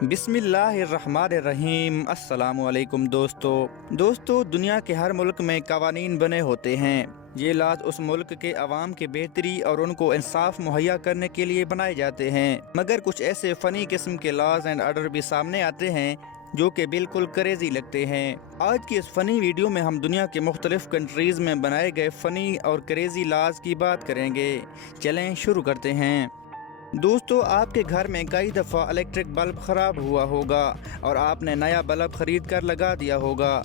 बिस्मिल्लाहिर्रहमानिर्रहीम। अस्सलामुअलैकुम दोस्तों दुनिया के हर मुल्क में कवानीन बने होते हैं। ये लाज उस मुल्क के अवाम की बेहतरी और उनको इंसाफ मुहैया करने के लिए बनाए जाते हैं, मगर कुछ ऐसे फ़नी किस्म के लॉज एंड आर्डर भी सामने आते हैं जो कि बिल्कुल क्रेजी लगते हैं। आज की इस फ़नी वीडियो में हम दुनिया के मुख्तलिफ कंट्रीज़ में बनाए गए फ़नी और क्रेजी लॉज की बात करेंगे। चलें शुरू करते हैं। दोस्तों, आपके घर में कई दफ़ा इलेक्ट्रिक बल्ब ख़राब हुआ होगा और आपने नया बल्ब ख़रीद कर लगा दिया होगा,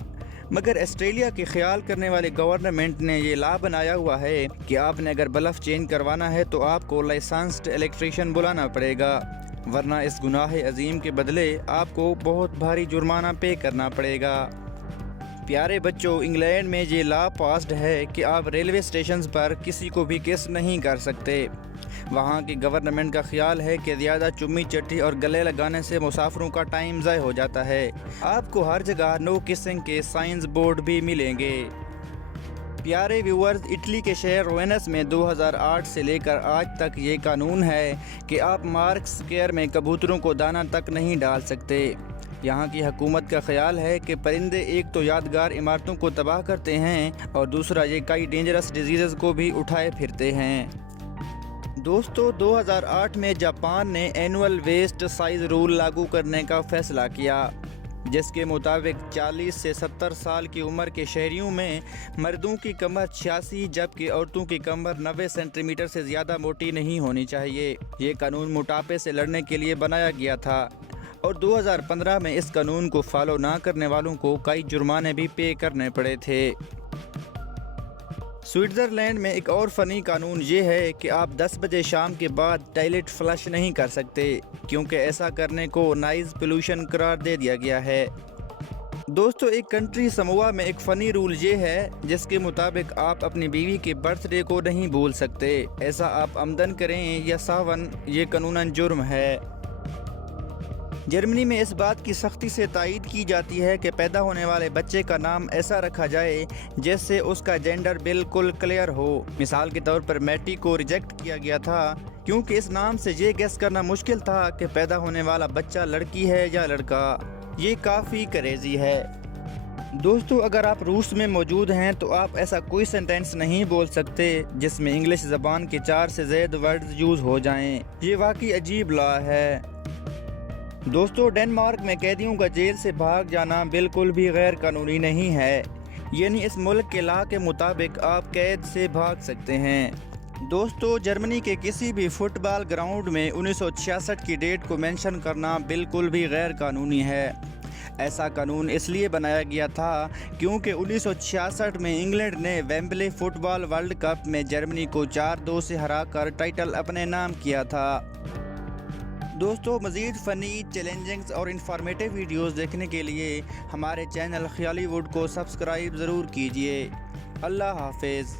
मगर ऑस्ट्रेलिया की ख्याल करने वाली गवर्नमेंट ने ये लॉ बनाया हुआ है कि आपने अगर बल्ब चेंज करवाना है तो आपको लाइसेंस्ड इलेक्ट्रीशियन बुलाना पड़ेगा, वरना इस गुनाह अजीम के बदले आपको बहुत भारी जुर्माना पे करना पड़ेगा। प्यारे बच्चों, इंग्लैंड में ये लॉ पास्ड है कि आप रेलवे स्टेशन पर किसी को भी किस नहीं कर सकते। वहाँ की गवर्नमेंट का ख्याल है कि ज़्यादा चुम्मी चट्टी और गले लगाने से मुसाफिरों का टाइम ज़ाय हो जाता है। आपको हर जगह नो किसिंग के साइंस बोर्ड भी मिलेंगे। प्यारे व्यूअर्स, इटली के शहर वेनिस में 2008 से लेकर आज तक ये कानून है कि आप मार्क स्क्वायर में कबूतरों को दाना तक नहीं डाल सकते। यहाँ की हुकूमत का ख्याल है कि परिंदे एक तो यादगार इमारतों को तबाह करते हैं और दूसरा ये कई डेंजरस डिजीज़ को भी उठाए फिरते हैं। दोस्तों, 2008 में जापान ने एनुअल वेस्ट साइज रूल लागू करने का फैसला किया, जिसके मुताबिक 40 से 70 साल की उम्र के शहरियों में मर्दों की कमर 86 जबकि औरतों की कमर 90 सेंटीमीटर से ज़्यादा मोटी नहीं होनी चाहिए। ये कानून मोटापे से लड़ने के लिए बनाया गया था और 2015 में इस कानून को फॉलो ना करने वालों को कई जुर्माने भी पे करने पड़े थे। स्विट्ज़रलैंड में एक और फ़नी कानून ये है कि आप 10 बजे शाम के बाद टॉयलेट फ्लश नहीं कर सकते, क्योंकि ऐसा करने को नॉइज़ पोल्यूशन करार दे दिया गया है। दोस्तों, एक कंट्री समोआ में एक फ़नी रूल ये है जिसके मुताबिक आप अपनी बीवी के बर्थडे को नहीं भूल सकते। ऐसा आप आमदन करें या सावन, ये कानूनन जुर्म है। जर्मनी में इस बात की सख्ती से तायीद की जाती है कि पैदा होने वाले बच्चे का नाम ऐसा रखा जाए जिससे उसका जेंडर बिल्कुल क्लियर हो। मिसाल के तौर पर मैटी को रिजेक्ट किया गया था क्योंकि इस नाम से ये गेस करना मुश्किल था कि पैदा होने वाला बच्चा लड़की है या लड़का। ये काफ़ी क्रेजी है। दोस्तों, अगर आप रूस में मौजूद हैं तो आप ऐसा कोई सेंटेंस नहीं बोल सकते जिसमें इंग्लिश ज़बान के 4 से ज़्यादा वर्ड्स यूज़ हो जाएं। ये वाकई अजीब लॉ है। दोस्तों, डेनमार्क में कैदियों का जेल से भाग जाना बिल्कुल भी गैर कानूनी नहीं है, यानी इस मुल्क के लॉ के मुताबिक आप कैद से भाग सकते हैं। दोस्तों, जर्मनी के किसी भी फुटबॉल ग्राउंड में 1966 की डेट को मेंशन करना बिल्कुल भी गैर कानूनी है। ऐसा कानून इसलिए बनाया गया था क्योंकि 1966 में इंग्लैंड ने वेम्बले फुटबॉल वर्ल्ड कप में जर्मनी को 4-2 से हराकर टाइटल अपने नाम किया था। दोस्तों, मज़ीद फ़नी, चैलेंजिंग और इन्फॉर्मेटिव वीडियोस देखने के लिए हमारे चैनल ख्यालीवुड को सब्सक्राइब ज़रूर कीजिए। अल्लाह हाफ़िज़।